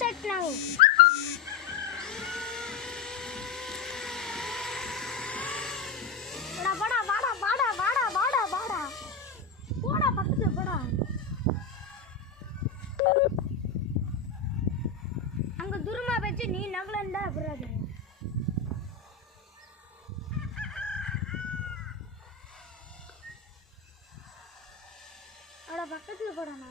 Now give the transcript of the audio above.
செட்னாங்க வாடா வாடா வாடா வாடா வாடா வாடா போடா பக்கத்துல போடா அங்க தூரமா வச்சு நீ நகலண்டா அப்புறம் அட பக்கத்துல போடானா